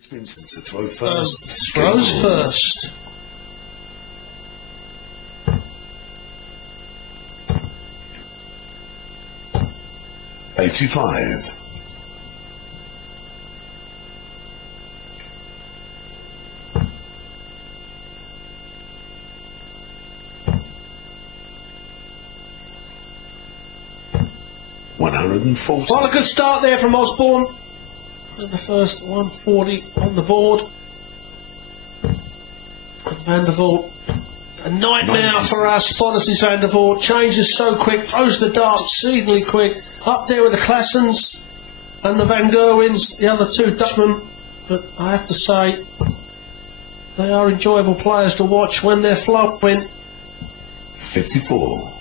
It's Vincent to throw first. Throws first. $85. $140. Well, a good start there from Osborne. The first 140 on the board. And Van der Voort, a nightmare for our spotters is Van der Voort. Changes so quick, throws the dart exceedingly quick. Up there with the Claessens and the Van Gerwens, the other two Dutchmen. But I have to say, they are enjoyable players to watch when they're flowing. 54.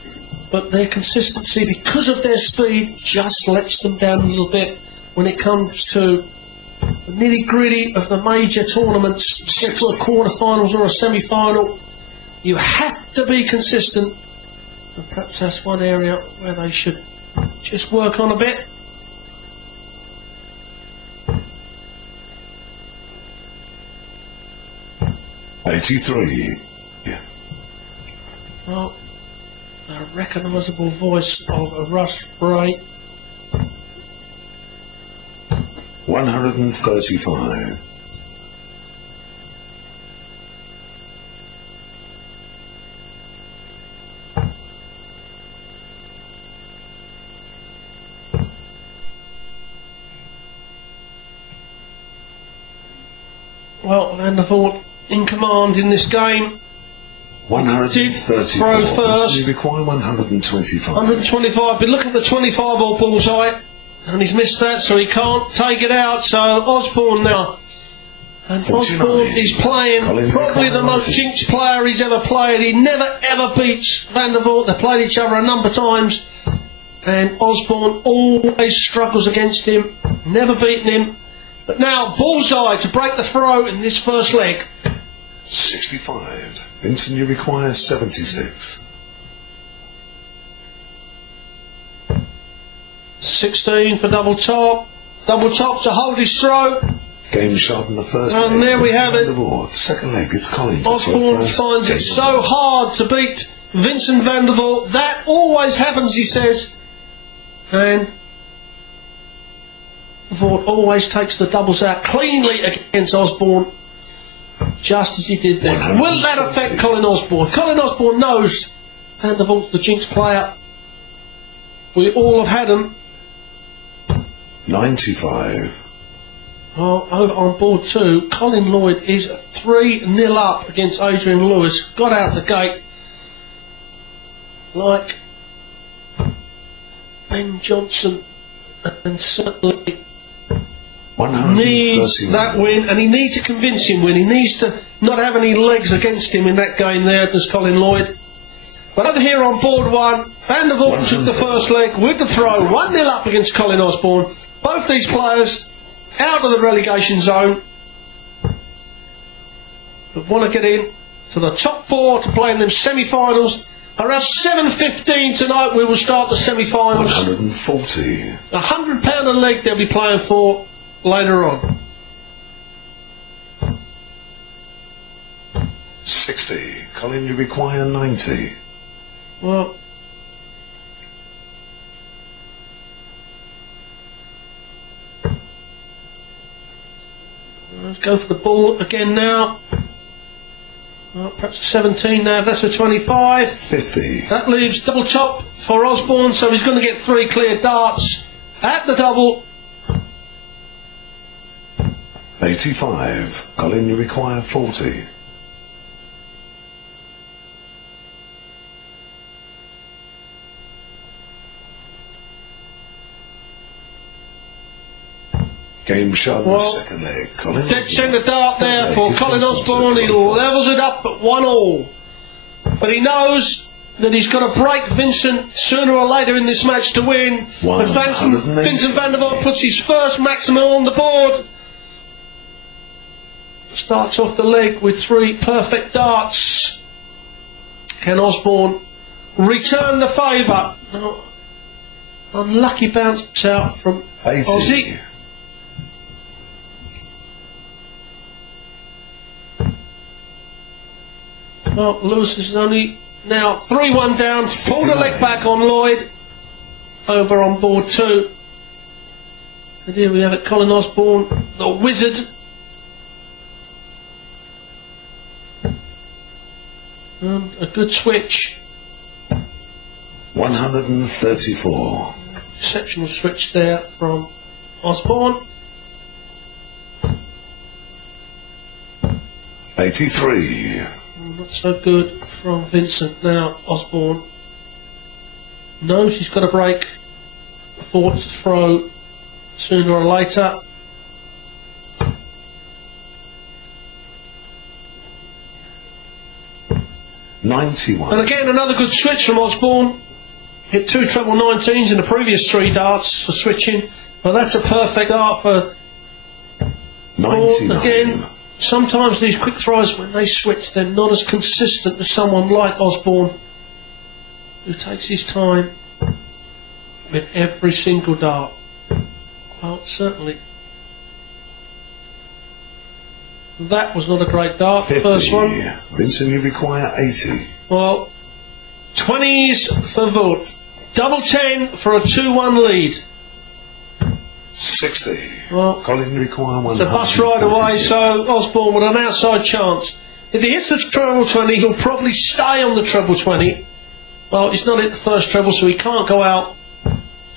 But their consistency, because of their speed, just lets them down a little bit when it comes to the nitty-gritty of the major tournaments. To get to a quarter-finals or a semi-final, you have to be consistent. And perhaps that's one area where they should just work on a bit. $83. Yeah. Well, a recognisable voice of a Russ Bray. 135. Well, Van der Voort in command in this game. 134. Throw first. You require 125. 125. Been looking at the 25-ball bullseye, and he's missed that, so he can't take it out. So Osborne now. And 49. Osborne is playing probably the most jinxed player he's ever played. He never ever beats Van der Voort. They played each other a number of times, and Osborne always struggles against him, never beaten him. But now bullseye to break the throw in this first leg. 65. Vincent, you require 76. 16 for double top. Double top to hold his throw. Game shot in the first And leg. there we have it. Second leg, it's Colin. Osborne finds it so hard to beat Vincent Van der Voort. That always happens, he says. And Voort always takes the doubles out cleanly against Osborne, just as he did then. Will that affect Colin Osborne? Colin Osborne knows Van der Voort's the jinx player. We all have had him. 95. Well, over on board two, Colin Lloyd is 3-0 up against Adrian Lewis. Got out the gate like Ben Johnson, and certainly needs that win, and he needs to convince him win. He needs to not have any legs against him in that game there, does Colin Lloyd. But over here on board one, Van der Voort took the first leg with the throw, 1-0 up against Colin Osborne. Both these players out of the relegation zone, but want to get in to the top four to play in them semi-finals. Around 7:15 tonight we will start the semi-finals. 140. £100 a leg they'll be playing for later on. 60. Colin, you require 90. Well, let's go for the ball again now. Well, perhaps a 17 now, that's a 25. 50. That leaves double top for Osborne, so he's going to get 3 clear darts at the double. 85. Colin, you require 40. Game shot in the second leg. Colin. Dead centre dart there for Colin Osborne. He levels it up at 1-1. But he knows that he's got to break Vincent sooner or later in this match to win. As Vincent Van der Voort puts his first maximum on the board. Starts off the leg with 3 perfect darts. Can Osborne return the favour? Unlucky bounce out from 80. Aussie. Well, Lewis is only now 3-1 down. Pull the leg back on Lloyd. Over on board 2. And here we have it, Colin Osborne, the wizard. And a good switch. 134. Exceptional switch there from Osborne. 83. Not so good from Vincent now. Osborne knows he's got a break. Voort to throw sooner or later. $91. And again, another good switch from Osborne. Hit 2 treble 19s in the previous 3 darts for switching. Well, that's a perfect dart for Voort. 99. Again, sometimes these quick throws, when they switch, they're not as consistent as someone like Osborne, who takes his time with every single dart. Well, certainly. That was not a great dart, the 50. first one. Vincent, you require 80. Well, 20s for Voort. Double 10 for a 2-1 lead. 60. Well, Colin, you require 100. it's a bus ride away, so Osborne with an outside chance. If he hits the treble 20, he'll probably stay on the treble 20. Well, he's not hit the first treble, so he can't go out.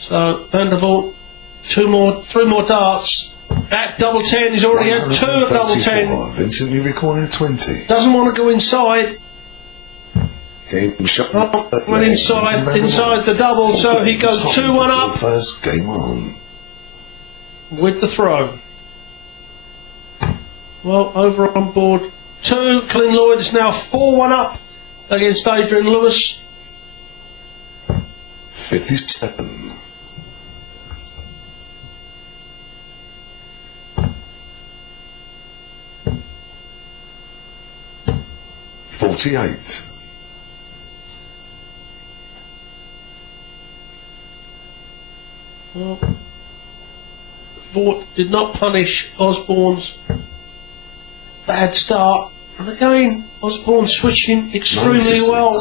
So, Van der Voort, 3 more darts. At double 10, he's already had 2 at double 10. Vincent, you require 20. Doesn't want to go inside. Game shot. Went inside the double, so he goes 2-1 up First game on. with the throw. Well, over on board 2, Colin Lloyd is now 4-1 up against Adrian Lewis. 57. 48. Well, Voort did not punish Osborne's bad start, and again Osborne switching extremely 96. well.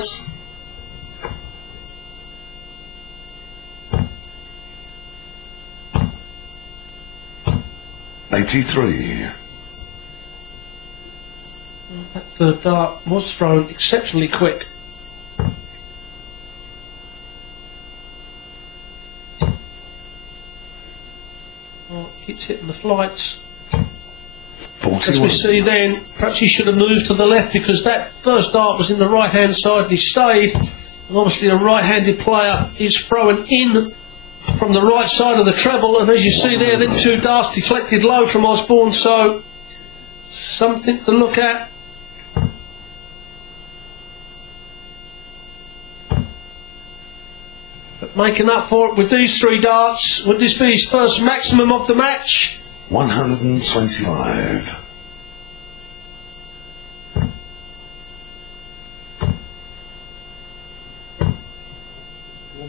$83. That third dart was thrown exceptionally quick. Well, it keeps hitting the flights. 41. As we see then, perhaps he should have moved to the left because that first dart was in the right hand side and he stayed. And obviously a right-handed player is throwing in from the right side of the treble, and as you see there, then 2 darts deflected low from Osborne, so something to look at. But making up for it with these 3 darts, would this be his first maximum of the match? 125.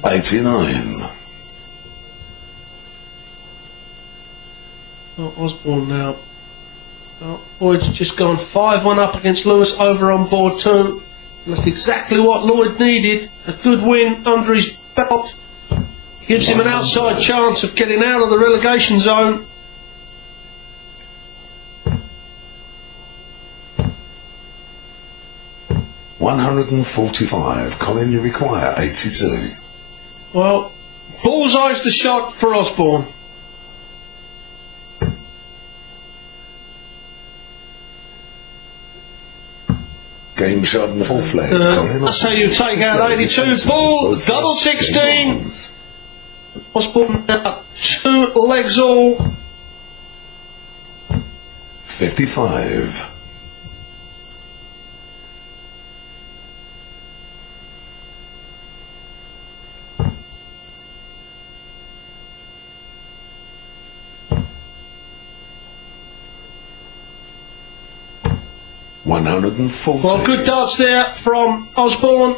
89. Well, Osborne now. Well, Lloyd's just gone 5-1 up against Lewis over on board 2. That's exactly what Lloyd needed. A good win under his belt. Gives him an outside chance of getting out of the relegation zone. $145. Colin, you require 82. Well, bullseye's the shot for Osborne. Game shot in the fourth leg. Colin, That's how you take out 82. Bull, double 16. Osborne now 2 legs all. 55. $140. Well, good darts there from Osborne.